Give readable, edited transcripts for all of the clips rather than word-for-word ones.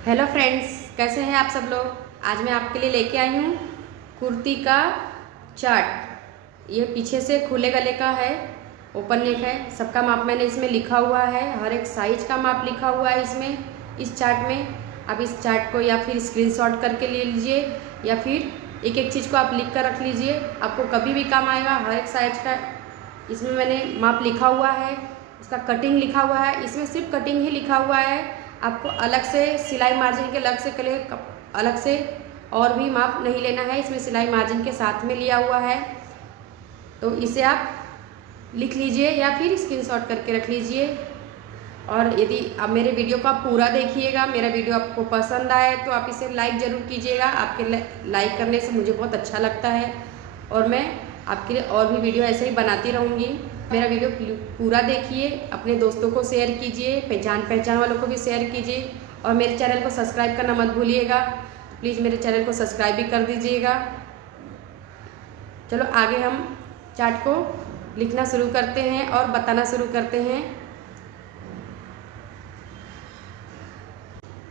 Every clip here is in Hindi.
हेलो फ्रेंड्स, कैसे हैं आप सब लोग। आज मैं आपके लिए लेके आई हूँ कुर्ती का चार्ट। ये पीछे से खुले गले का है, ओपन नेक है। सबका माप मैंने इसमें लिखा हुआ है, हर एक साइज का माप लिखा हुआ है इसमें, इस चार्ट में। आप इस चार्ट को या फिर स्क्रीनशॉट करके ले लीजिए या फिर एक एक चीज़ को आप लिख कर रख लीजिए, आपको कभी भी काम आएगा। हर एक साइज का इसमें मैंने माप लिखा हुआ है, इसका कटिंग लिखा हुआ है। इसमें सिर्फ कटिंग ही लिखा हुआ है, आपको अलग से सिलाई मार्जिन के अलग से और भी माप नहीं लेना है। इसमें सिलाई मार्जिन के साथ में लिया हुआ है, तो इसे आप लिख लीजिए या फिर स्क्रीनशॉट करके रख लीजिए। और यदि आप मेरे वीडियो को आप पूरा देखिएगा, मेरा वीडियो आपको पसंद आए तो आप इसे लाइक ज़रूर कीजिएगा। आपके लाइक करने से मुझे बहुत अच्छा लगता है और मैं आपके लिए और भी वीडियो ऐसे ही बनाती रहूँगी। मेरा वीडियो पूरा देखिए, अपने दोस्तों को शेयर कीजिए, जान पहचान वालों को भी शेयर कीजिए और मेरे चैनल को सब्सक्राइब करना मत भूलिएगा। प्लीज़ मेरे चैनल को सब्सक्राइब भी कर दीजिएगा। चलो आगे हम चार्ट को लिखना शुरू करते हैं और बताना शुरू करते हैं।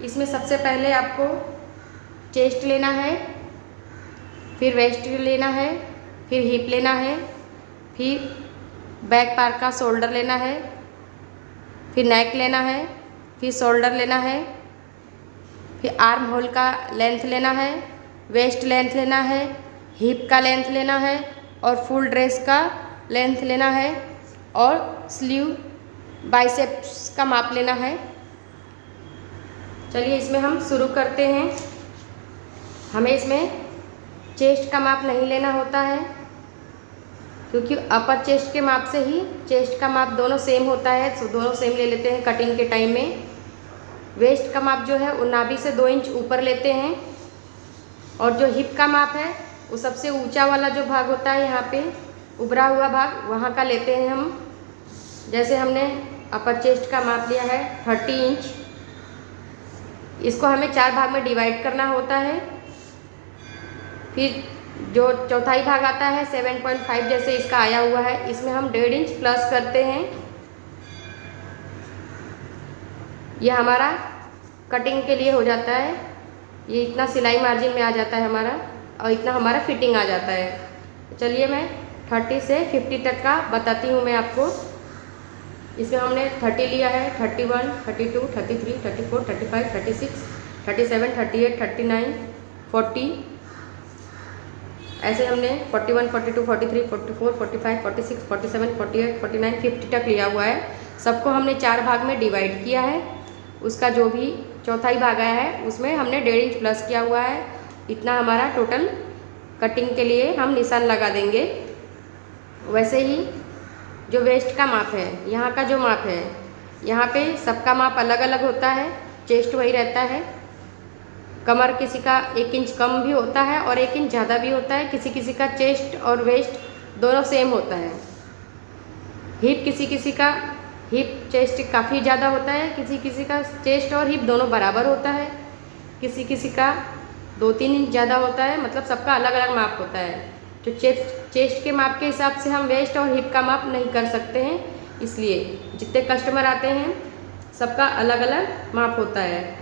इसमें सबसे पहले आपको चेस्ट लेना है, फिर वेस्ट लेना है, फिर हिप लेना है, फिर बैक पार्ट का शोल्डर लेना है, फिर नेक लेना है, फिर शोल्डर लेना है, फिर आर्म होल का लेंथ लेना है, वेस्ट लेंथ लेना है, हिप का लेंथ लेना है और फुल ड्रेस का लेंथ लेना है और स्लीव बाइसेप्स का माप लेना है। चलिए इसमें हम शुरू करते हैं। हमें इसमें चेस्ट का माप नहीं लेना होता है, क्योंकि अपर चेस्ट के माप से ही चेस्ट का माप दोनों सेम होता है, तो दोनों सेम ले लेते हैं कटिंग के टाइम में। वेस्ट का माप जो है वो नाभि से 2 इंच ऊपर लेते हैं और जो हिप का माप है वो सबसे ऊंचा वाला जो भाग होता है, यहाँ पे उभरा हुआ भाग, वहाँ का लेते हैं हम। जैसे हमने अपर चेस्ट का माप लिया है 30 इंच, इसको हमें 4 भाग में डिवाइड करना होता है। फिर जो चौथाई भाग आता है 7.5 जैसे इसका आया हुआ है, इसमें हम 1.5 इंच प्लस करते हैं। यह हमारा कटिंग के लिए हो जाता है, ये इतना सिलाई मार्जिन में आ जाता है हमारा और इतना हमारा फिटिंग आ जाता है। चलिए मैं 30 से 50 तक का बताती हूँ मैं आपको। इसमें हमने 30 लिया है, 31, 32, 33, 34, 35, 36, 37, 38, 39, 40, ऐसे हमने 41, 42, 43, 44, 45, 46, 47, 48, 49, 50 तक लिया हुआ है। सबको हमने 4 भाग में डिवाइड किया है। उसका जो भी चौथाई भाग आया है उसमें हमने 1.5 इंच प्लस किया हुआ है। इतना हमारा टोटल कटिंग के लिए हम निशान लगा देंगे। वैसे ही जो वेस्ट का माप है, यहाँ का जो माप है, यहाँ पे सबका माप अलग अलग होता है। चेस्ट वही रहता है, कमर किसी का 1 इंच कम भी होता है और 1 इंच ज़्यादा भी होता है। किसी किसी का चेस्ट और वेस्ट दोनों सेम होता है। हिप किसी किसी का हिप चेस्ट काफ़ी ज़्यादा होता है, किसी किसी का चेस्ट और हिप दोनों बराबर होता है, किसी किसी का 2-3 इंच ज़्यादा होता है। मतलब सबका अलग अलग माप होता है। जो चेस्ट के माप के हिसाब से हम वेस्ट और हिप का माप नहीं कर सकते हैं, इसलिए जितने कस्टमर आते हैं सबका अलग अलग माप होता है।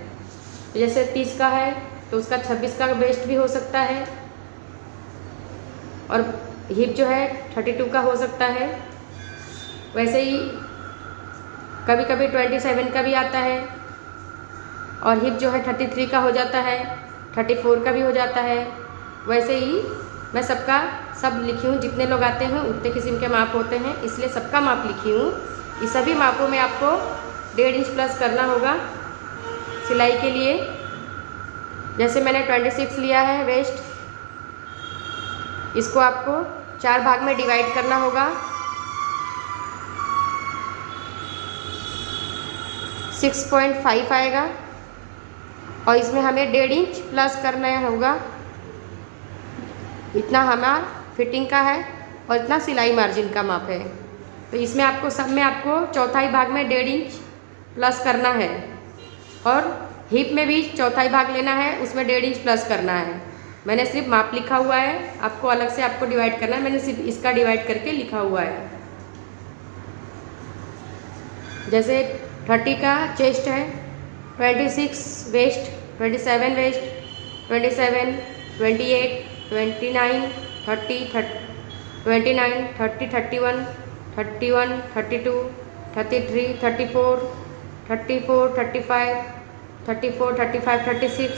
जैसे 30 का है तो उसका 26 का वेस्ट भी हो सकता है और हिप जो है 32 का हो सकता है। वैसे ही कभी कभी 27 का भी आता है और हिप जो है 33 का हो जाता है, 34 का भी हो जाता है। वैसे ही मैं सबका सब लिखी हूँ, जितने लोग आते हैं उतने किस्म के माप होते हैं, इसलिए सबका माप लिखी हूँ। इस सभी मापों में आपको 1.5 इंच प्लस करना होगा सिलाई के लिए। जैसे मैंने 26 लिया है वेस्ट, इसको आपको 4 भाग में डिवाइड करना होगा। 6.5 आएगा और इसमें हमें 1.5 इंच प्लस करना होगा। इतना हमारा फिटिंग का है और इतना सिलाई मार्जिन का माप है। तो इसमें आपको सब में आपको चौथाई भाग में 1.5 इंच प्लस करना है और हिप में भी चौथाई भाग लेना है, उसमें 1.5 इंच प्लस करना है। मैंने सिर्फ माप लिखा हुआ है, आपको अलग से आपको डिवाइड करना है। मैंने सिर्फ इसका डिवाइड करके लिखा हुआ है। जैसे 30 का चेस्ट है, 26 वेस्ट, 27 वेस्ट, 27, 28, 29, 30, 29, 30, 31, 31, 32, 33, 34, 34, 35, 34, 35, 36,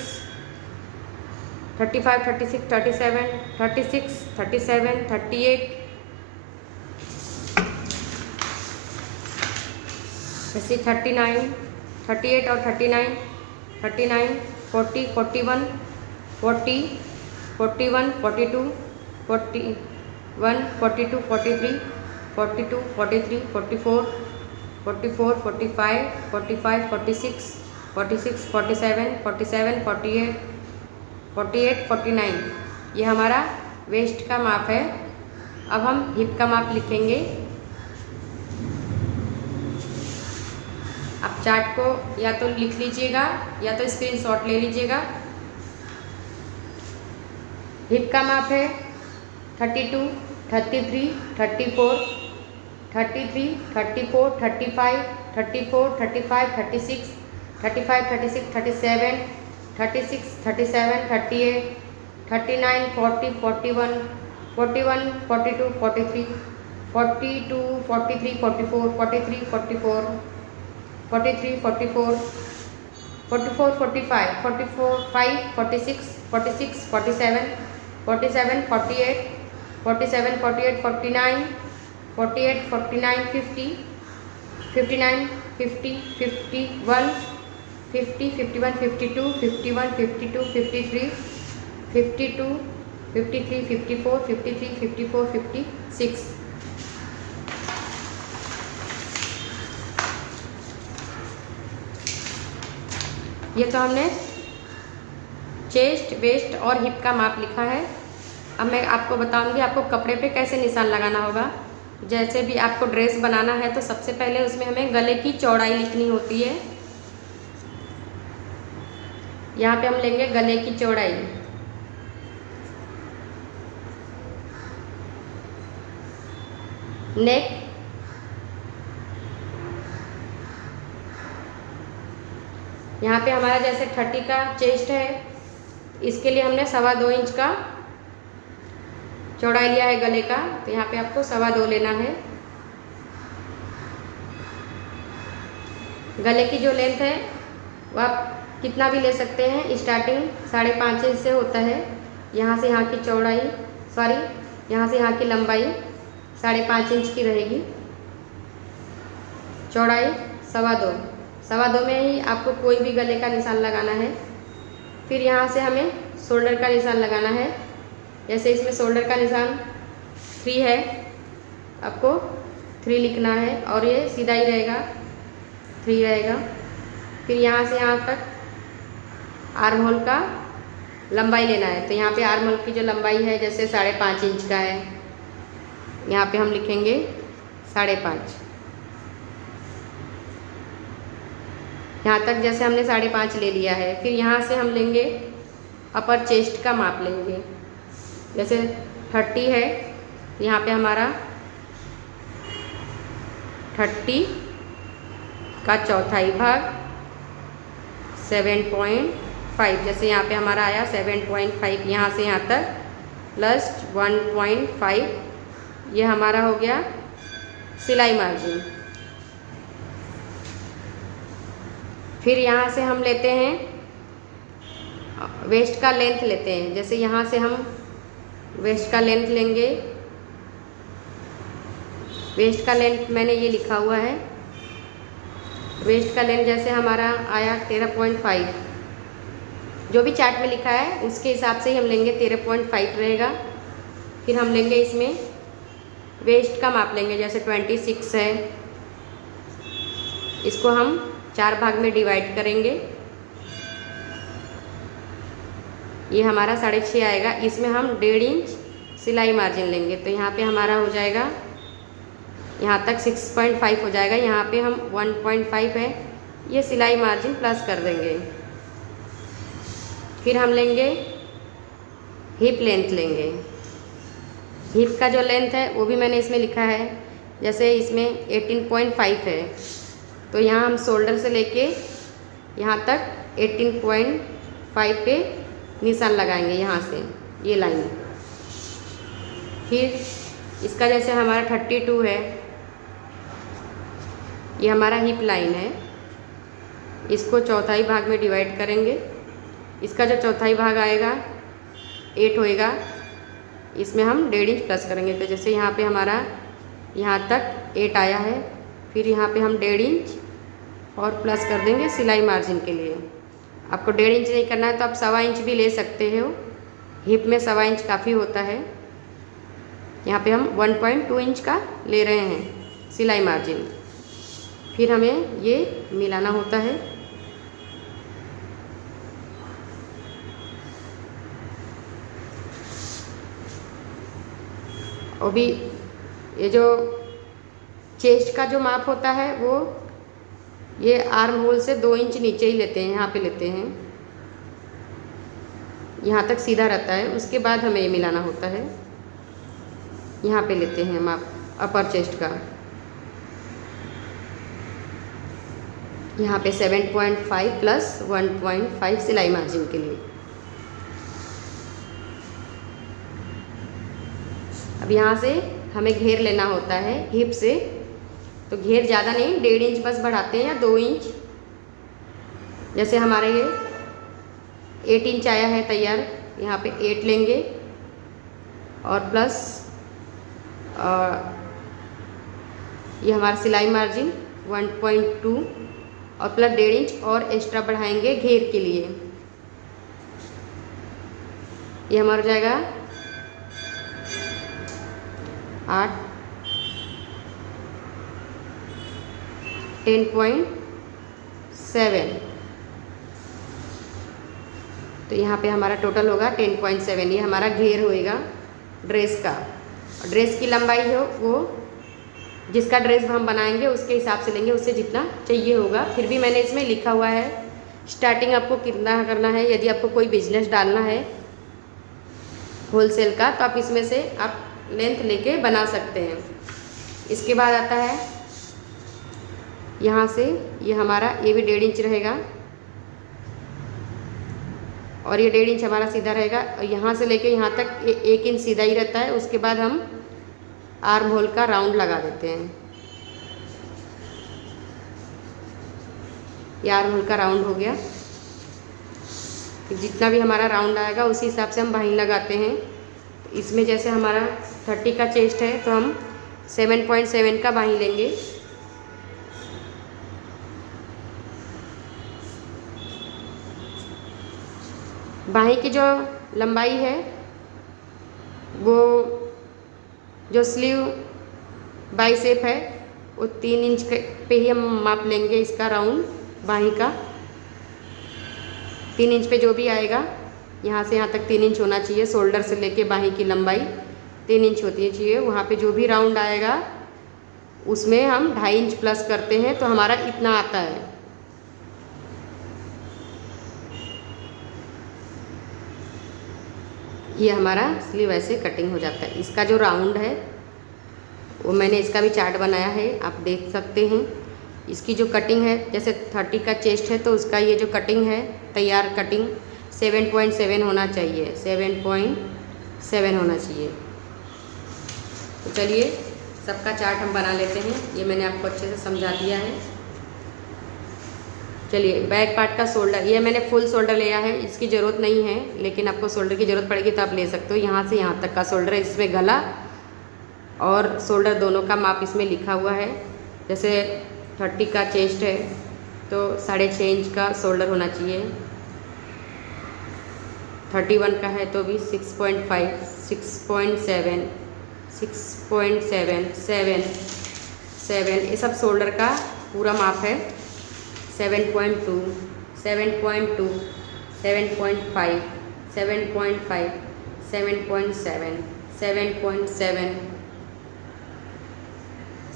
35, 36, 37, 36, 37, 38, ऐसे 39, 38 और 39, 39, 40, 41, 40, 41, 42, 41, 42, 43, 42, 43, 44, 44, 45, 45, 46, 46, 47, 47, 48, 48, 49। ये हमारा वेस्ट का माप है। अब हम हिप का माप लिखेंगे। आप चार्ट को या तो लिख लीजिएगा या तो स्क्रीनशॉट ले लीजिएगा। हिप का माप है 32, 33, 34, 33, 34, 35, 34, 35, 36, 35, 36, 37, 36, 37, 38, 39, 40, 41, 41, 42, 43, 42, 43, 44, 43, 44, 43, 44, 44, 45, 44, 5, 46, 46, 47, 47, 48, 47, 48, 49, 48, 49, 50, 59, 50, 51, 50, 51, 52, 51, 52, 53, 52, 53, 54, 53, 54, 56। ये तो हमने चेस्ट, वेस्ट और हिप का माप लिखा है। अब मैं आपको बताऊंगी आपको कपड़े पे कैसे निशान लगाना होगा। जैसे भी आपको ड्रेस बनाना है तो सबसे पहले उसमें हमें गले की चौड़ाई लिखनी होती है। यहाँ पे हम लेंगे गले की चौड़ाई। नेक, यहाँ पे हमारा जैसे 30 का चेस्ट है, इसके लिए हमने 2.25 इंच का चौड़ाई लिया है गले का, तो यहाँ पे आपको 2.25 लेना है। गले की जो लेंथ है वो आप कितना भी ले सकते हैं। स्टार्टिंग 5.5 इंच से होता है। यहाँ से यहाँ की चौड़ाई, यहाँ से यहाँ की लंबाई 5.5 इंच की रहेगी। चौड़ाई 2.25 में ही आपको कोई भी गले का निशान लगाना है। फिर यहाँ से हमें शोल्डर का निशान लगाना है। जैसे इसमें शोल्डर का निशान 3 है, आपको 3 लिखना है और ये सीधा ही रहेगा, 3 रहेगा। फिर यहाँ से यहाँ तक आर्म होल का लंबाई लेना है। तो यहाँ पे आर्म होल की जो लंबाई है जैसे 5.5 इंच का है, यहाँ पे हम लिखेंगे 5.5। यहाँ तक जैसे हमने 5.5 ले लिया है। फिर यहाँ से हम लेंगे अपर चेस्ट का माप लेंगे। जैसे 30 है, यहाँ पे हमारा 30 का चौथाई भाग 7.5, जैसे यहाँ पे हमारा आया 7.5, यहाँ से यहाँ तक प्लस 1.5, ये हमारा हो गया सिलाई मार्जिन। फिर यहाँ से हम लेते हैं वेस्ट का लेंथ लेते हैं। जैसे यहाँ से हम वेस्ट का लेंथ लेंगे। वेस्ट का लेंथ मैंने ये लिखा हुआ है। वेस्ट का लेंथ जैसे हमारा आया 13.5, जो भी चार्ट में लिखा है उसके हिसाब से ही हम लेंगे, 13.5 रहेगा। फिर हम लेंगे इसमें वेस्ट का माप लेंगे। जैसे 26 है, इसको हम 4 भाग में डिवाइड करेंगे। ये हमारा 6.5 आएगा। इसमें हम 1.5 इंच सिलाई मार्जिन लेंगे। तो यहाँ पे हमारा हो जाएगा, यहाँ तक 6.5 हो जाएगा। यहाँ पे हम 1.5 है, ये सिलाई मार्जिन प्लस कर देंगे। फिर हम लेंगे हिप लेंथ लेंगे। हिप का जो लेंथ है वो भी मैंने इसमें लिखा है। जैसे इसमें 18.5 है, तो यहाँ हम शोल्डर से लेके यहाँ तक 18.5 5 पे निशान लगाएंगे यहाँ से, ये लाइन। फिर इसका जैसे हमारा 32 है, ये हमारा हिप लाइन है, इसको चौथाई भाग में डिवाइड करेंगे। इसका जो चौथाई भाग आएगा 8 होएगा, इसमें हम 1.5 इंच प्लस करेंगे। तो जैसे यहाँ पे हमारा यहाँ तक 8 आया है, फिर यहाँ पे हम 1.5 इंच और प्लस कर देंगे सिलाई मार्जिन के लिए। आपको 1.5 इंच नहीं करना है तो आप 1.25 इंच भी ले सकते हो, हिप में 1.25 इंच काफ़ी होता है। यहाँ पे हम 1.2 इंच का ले रहे हैं सिलाई मार्जिन। फिर हमें ये मिलाना होता है। और भी ये जो चेस्ट का जो माप होता है वो ये आर्म होल से 2 इंच नीचे ही लेते हैं, यहाँ पे लेते हैं, यहाँ तक सीधा रहता है। उसके बाद हमें ये मिलाना होता है, यहाँ पे लेते हैं माप अपर चेस्ट का। यहाँ पे 7.5 प्लस 1.5 सिलाई मार्जिन के लिए। अब यहाँ से हमें घेर लेना होता है हिप से, तो घेर ज़्यादा नहीं, 1.5 इंच बस बढ़ाते हैं या 2 इंच। जैसे हमारा ये 8 इंच आया है तैयार, यहाँ पे 8 लेंगे और प्लस ये हमारा सिलाई मार्जिन 1.2 और प्लस 1.5 इंच और एक्स्ट्रा बढ़ाएंगे घेर के लिए। ये हमारा जाएगा 10.7। तो यहाँ पे हमारा टोटल होगा 10.7। ये हमारा घेर होएगा ड्रेस का। ड्रेस की लंबाई हो वो जिसका ड्रेस हम बनाएंगे उसके हिसाब से लेंगे, उससे जितना चाहिए होगा। फिर भी मैंने इसमें लिखा हुआ है स्टार्टिंग आपको कितना करना है। यदि आपको कोई बिजनेस डालना है होलसेल का तो आप इसमें से आप लेंथ लेके बना सकते हैं। इसके बाद आता है यहाँ से ये हमारा ये भी 1.5 इंच रहेगा और ये 1.5 इंच हमारा सीधा रहेगा और यहाँ से लेके यहाँ तक 1 इंच सीधा ही रहता है। उसके बाद हम आर्म होल का राउंड लगा देते हैं। ये आर्म होल का राउंड हो गया। जितना भी हमारा राउंड आएगा उसी हिसाब से हम बाहीं लगाते हैं। इसमें जैसे हमारा 30 का चेस्ट है तो हम 7.7 का बाहीं लेंगे। बाहीं की जो लंबाई है वो जो स्लीव बाइसेप है वो 3 इंच पे ही हम माप लेंगे। इसका राउंड बाहीं का 3 इंच पे जो भी आएगा यहाँ से यहाँ तक 3 इंच होना चाहिए। शोल्डर से लेके बाहीं की लंबाई 3 इंच होती चाहिए। वहाँ पे जो भी राउंड आएगा उसमें हम 2.5 इंच प्लस करते हैं तो हमारा इतना आता है। ये हमारा स्लीव ऐसे कटिंग हो जाता है। इसका जो राउंड है वो मैंने इसका भी चार्ट बनाया है, आप देख सकते हैं। इसकी जो कटिंग है जैसे 30 का चेस्ट है तो उसका ये जो कटिंग है तैयार कटिंग 7.7 होना चाहिए, 7.7 होना चाहिए। तो चलिए सबका चार्ट हम बना लेते हैं। ये मैंने आपको अच्छे से समझा दिया है। चलिए बैक पार्ट का शोल्डर, ये मैंने फुल शोल्डर लिया है, इसकी ज़रूरत नहीं है, लेकिन आपको शोल्डर की ज़रूरत पड़ेगी तो आप ले सकते हो। यहाँ से यहाँ तक का शोल्डर है, इसमें गला और शोल्डर दोनों का माप इसमें लिखा हुआ है। जैसे 30 का चेस्ट है तो 6.5 इंच का शोल्डर होना चाहिए। 31 का है तो भी 6.5, 6.7, 6.7, 7 ये सब शोल्डर का पूरा माप है। 7.2, 7.2, 7.5, 7.5, 7.7, 7.7,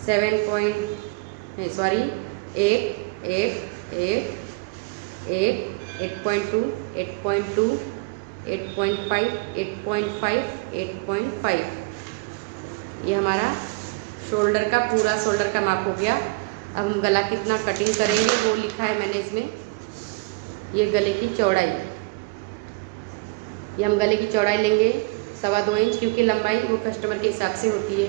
8.2, 8.2, 8.5, 8.5, 8.5 ये हमारा शोल्डर का पूरा शोल्डर का माप हो गया। अब हम गला कितना कटिंग करेंगे वो लिखा है मैंने इसमें। ये गले की चौड़ाई ये हम गले की चौड़ाई लेंगे 2.25 इंच, क्योंकि लंबाई वो कस्टमर के हिसाब से होती है,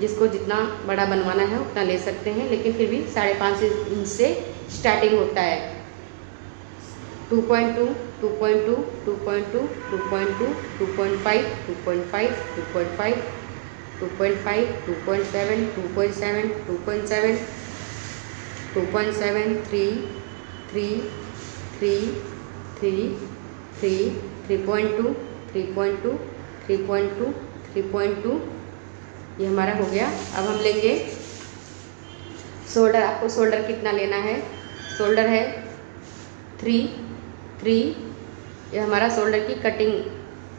जिसको जितना बड़ा बनवाना है उतना ले सकते हैं, लेकिन फिर भी 5.5 इंच से स्टार्टिंग होता है। 2.2, 2.2, 2.2, 2.2, 2.5, 2.5, 2.5, 2.5, 2.7, 2.7, 2.7, 2.7, 3, 3, 3, 3, 3, 3.2, 3.2, 3.2, 3.2, ये हमारा हो गया। अब हम लेंगे शोल्डर। आपको शोल्डर कितना लेना है? शोल्डर है 3, 3। ये हमारा शोल्डर की कटिंग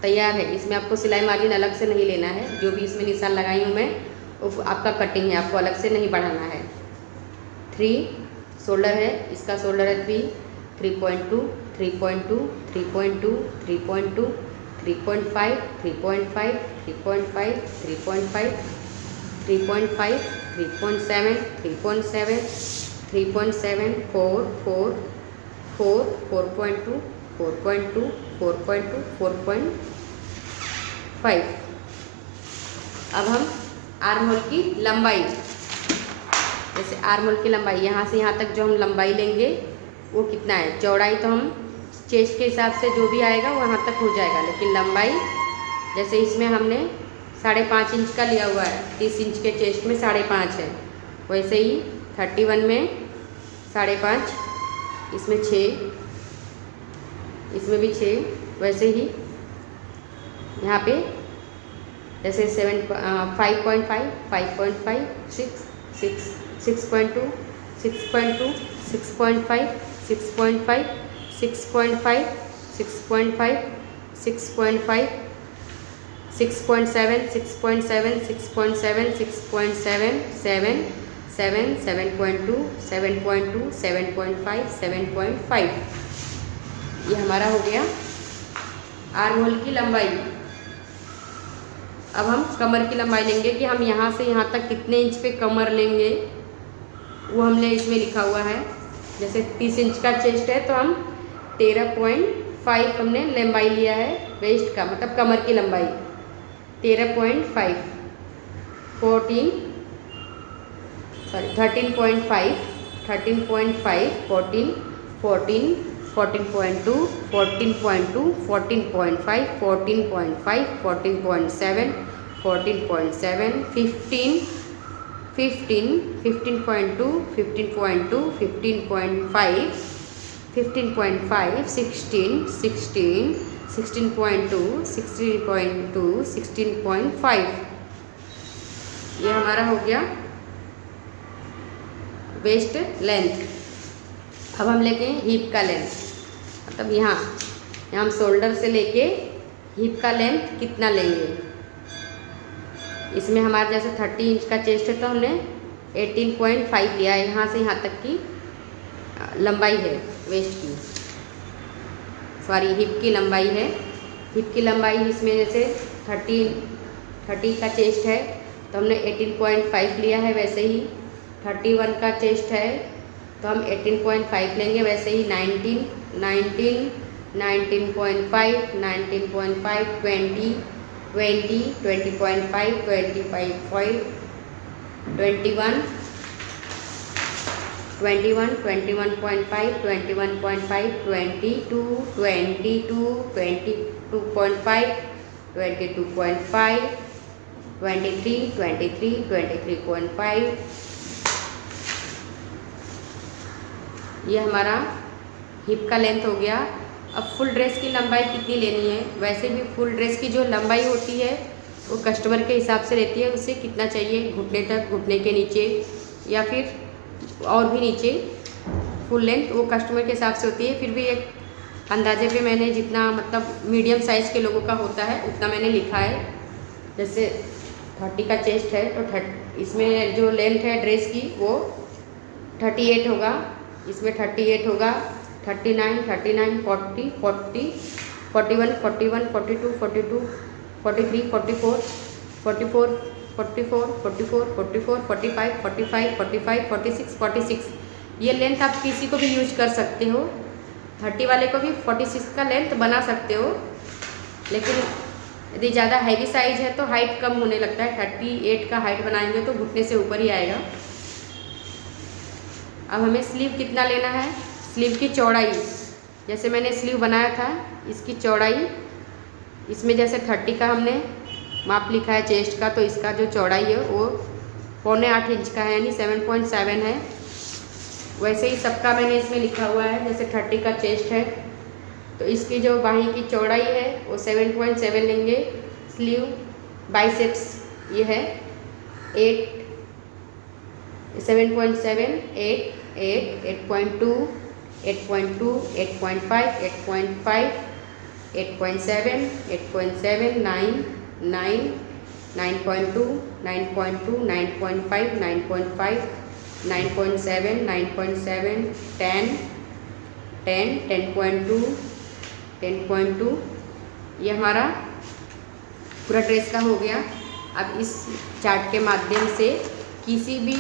तैयार है। इसमें आपको सिलाई मार्जिन अलग से नहीं लेना है, जो भी इसमें निशान लगाई हूँ मैं वो आपका कटिंग है, आपको अलग से नहीं बढ़ाना है। 3 शोल्डर है, इसका शोल्डर है 3, 3.2, 3.2, 3.2, 3.2, 3.5, 3.5, 3.5, 3.5, 3.5, 3.7, 3.7, 3.7, 4, 4, 4, 4.2, 4.2, 4.2, 4.5। अब हम आर्म होल की लंबाई, जैसे आर्म होल की लंबाई यहाँ से यहाँ तक जो हम लंबाई लेंगे वो कितना है? चौड़ाई तो हम चेस्ट के हिसाब से जो भी आएगा वहाँ तक हो जाएगा, लेकिन लंबाई जैसे इसमें हमने 5.5 इंच का लिया हुआ है, 30 इंच के चेस्ट में 5.5 है, वैसे ही 31 में 5.5, इसमें 6, इसमें भी 6, वैसे ही यहाँ पे जैसे 5.5, 5.5, 6, 6, 6.2, 6.2, 6.5, 6.5, 6.5, 6.5, 6.5, 6.7, 6.7, 6.7, 6.7, 7, 7, 7.2, 7.2, 7.5, 7.5। ये हमारा हो गया आर्म होल की लंबाई। अब हम कमर की लंबाई लेंगे कि हम यहाँ से यहाँ तक कितने इंच पे कमर लेंगे, वो हमने इसमें लिखा हुआ है। जैसे 30 इंच का चेस्ट है तो हम 13.5 हमने लंबाई लिया है वेस्ट का, मतलब कमर की लंबाई 13.5, 13.5, 13.5, 14, 14, 14.2, 14.2, 14.5, 14.5, 14.7, 14.7, 15, 15, 15.2, 15.2, 15.5, 15.5, 16, 16, 16.2, 16.2, 16.5। ये हमारा हो गया वेस्ट लेंथ। अब हम लेके हिप का लेंथ, मतलब यहाँ हम शोल्डर से लेके हिप का लेंथ कितना लेंगे। इसमें हमारा जैसे 30 इंच का चेस्ट है तो हमने 18.5 लिया है, यहाँ से यहाँ तक की लंबाई है वेस्ट की, सॉरी हिप की लंबाई है। हिप की लंबाई इसमें जैसे 30 का चेस्ट है तो हमने 18.5 लिया है, वैसे ही 31 का चेस्ट है तो हम 18.5 लेंगे, वैसे ही 19, 19, 19.5, 19.5, 20, 20, 20.5, 25, 21, 21, 21.5, 21.5, 22, 22, 22.5, 22.5, 23, 23, 23.5। ये हमारा हिप का लेंथ हो गया। अब फुल ड्रेस की लंबाई कितनी लेनी है? वैसे भी फुल ड्रेस की जो लंबाई होती है वो कस्टमर के हिसाब से रहती है, उसे कितना चाहिए घुटने तक, घुटने के नीचे या फिर और भी नीचे फुल लेंथ वो कस्टमर के हिसाब से होती है। फिर भी एक अंदाजे पे मैंने जितना मतलब मीडियम साइज़ के लोगों का होता है उतना मैंने लिखा है। जैसे 30 का चेस्ट है तो इसमें जो लेंथ है ड्रेस की वो 38 होगा, इसमें 38 होगा, 39, 39, 40, 40, 41, 41, 42, 42, 43, 44, 44, 44, 44, 44, 45, 45, 45, 46, 46। ये लेंथ आप किसी को भी यूज कर सकते हो, 30 वाले को भी 46 का लेंथ बना सकते हो। लेकिन यदि ज़्यादा हैवी साइज है तो हाइट कम होने लगता है। 38 का हाइट बनाएंगे तो घुटने से ऊपर ही आएगा। अब हमें स्लीव कितना लेना है, स्लीव की चौड़ाई, जैसे मैंने स्लीव बनाया था इसकी चौड़ाई, इसमें जैसे 30 का हमने माप लिखा है चेस्ट का, तो इसका जो चौड़ाई है वो 7.25 इंच का है, यानी 7.7 है। वैसे ही सबका मैंने इसमें लिखा हुआ है, जैसे 30 का चेस्ट है तो इसकी जो बाहीं की चौड़ाई है वो 7.7 लेंगे। स्लीव बाइसेप्स ये है 7.7, 8, 8.2, 8.2, 8.5, 8.5, 8.7, 8.7, 9, 9, 9.2, 9.2, 9.5, 9.5, 9.7, 9.7, 10, 10, 10.2, 10.2। ये हमारा पूरा ड्रेस का हो गया। अब इस चार्ट के माध्यम से किसी भी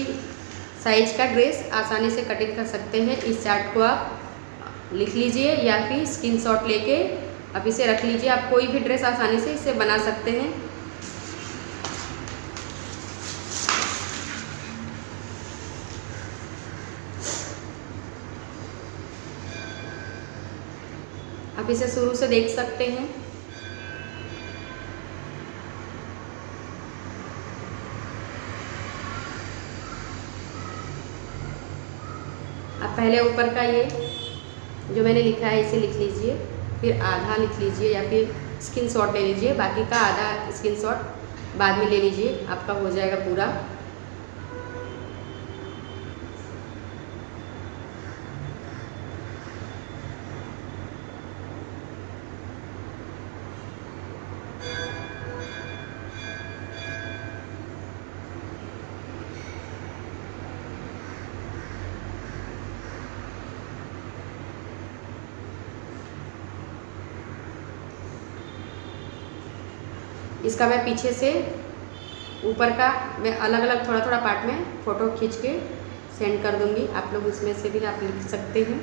साइज का ड्रेस आसानी से कटिंग कर सकते हैं। इस चार्ट को आप लिख लीजिए या फिर स्क्रीनशॉट लेके अब इसे रख लीजिए। आप कोई भी ड्रेस आसानी से इसे बना सकते हैं। आप इसे शुरू से देख सकते हैं। अब पहले ऊपर का ये जो मैंने लिखा है इसे लिख लीजिए, फिर आधा लिख लीजिए या फिर स्क्रीनशॉट ले लीजिए, बाकी का आधा स्क्रीनशॉट बाद में ले लीजिए, आपका हो जाएगा पूरा। इसका मैं पीछे से ऊपर का मैं अलग अलग थोड़ा थोड़ा पार्ट में फ़ोटो खींच के सेंड कर दूंगी, आप लोग उसमें से भी आप लिख सकते हैं।